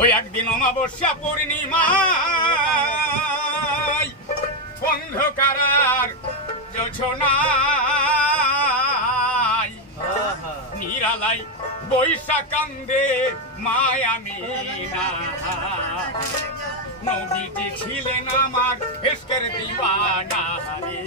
ওই একদিন অমাবস্যা পূর্ণিমা অন্ধকারার যোছনায় নিরালাই বৈশাকান্দে মায়ামি না নবীজি ছিলেন আমার এসকের দিওয়ানা রে।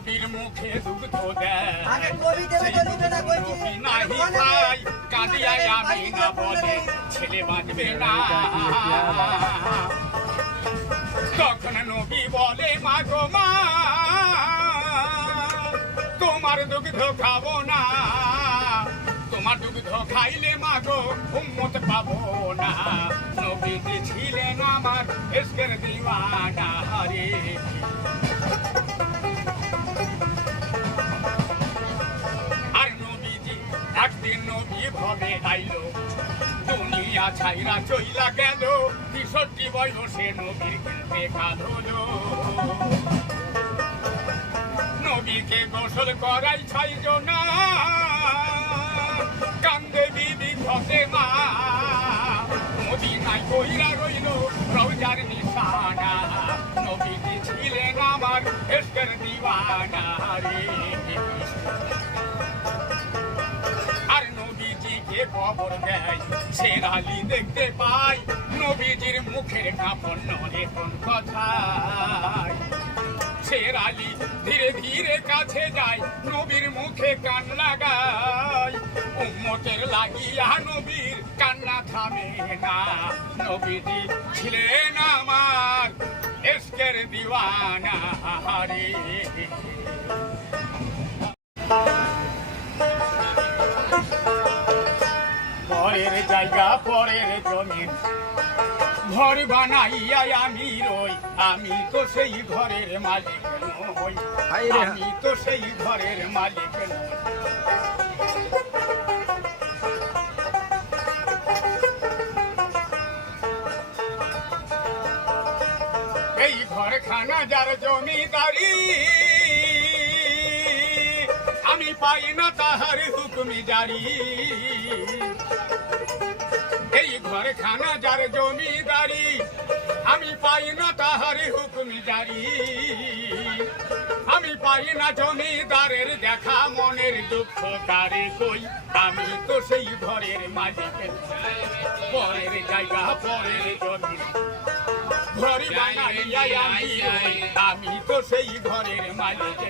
নবীর মুখে দুগ্ধ দেয়। নাহি পাই কাঁদিয়াই আমি না বলে ছেলে বাঁচবে না। তখন নবী বলে মা গো মা তোমার দুগ্ধ খাব না। তোমার দুগ্ধ খাইলে মা গো উম্মত পাবো না। নবীজি ছিলেন আমার এসকের দিওয়ানা। ভবে আইল দুনিয়া ছাইরা চইলা গেল বিশটি বয়সে নবীর কিনতে কাঁদলো নবীকে গোসল করাই ছাইজ না কান্দে বিবি ঘটে মা মদিনায় কইরা রইল রৌজার নিশানা নবীজি ছিলেন আমার এসকের দিওয়ানা রে। খবর দেয় শেরালি দেখতে পাই, নবীজির মুখের কাপড় নরে কোন কথায়। শেরালি ধীরে ধীরে কাছে যায়, নবীর মুখে কান লাগায়। উম্মতের লাগিয়া নবীর কান্না থামে না। নবীজি ছিলেন আমার এসকের দিওয়ানা রে জায়গা পরের জমিন। ঘর বানাইয়া আমি রই আমি তো সেই ঘরের মালিক নই। আমি তো সেই ঘরের মালিক নই। এই ঘরখানা যার জমিদারি আমি পাই না তাহার হুকুমি জারি। এই ঘরখানা যার জমিদারি, আমি পাই না তাহার হুকুমি জারি। আমি পাই না জমিদারের দেখা, মনের দুঃখ কারে কই? আমি তো সেই ঘরের মালিক। পরের জায়গা, পরের জমি। ঘর আমি তো সেই ঘরের মালিক।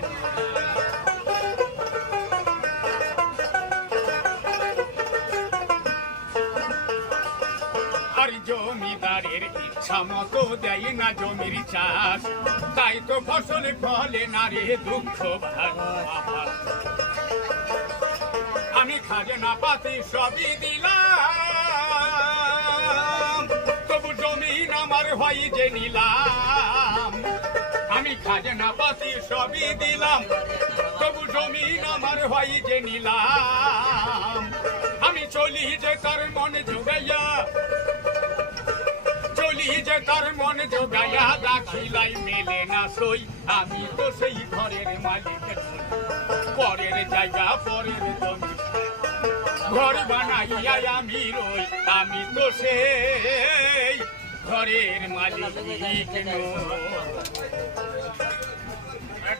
জমিদারের ইচ্ছা মতো দেয় না জমির চাষ। তাই তো ফসল ফলে না রে দুঃখ আমি খাজনা পাতি সবই দিলাম, তবু জমিন আমার হয় যে নিলাম। আমি খাজনা পাতি সবই দিলাম, তবু জমিন আমার হয় যে নিলাম। আমি চলি যে তার মনে যোগাইয়া যে তার মন জোগায়া দাখিলাই মেলে না সই। আমি তো সেই ঘরের মালিক। পরের জায়গা, পরের জমি। ঘর বানাইয়া আমি রই, আমি তো সেই ঘরের মালিক নই।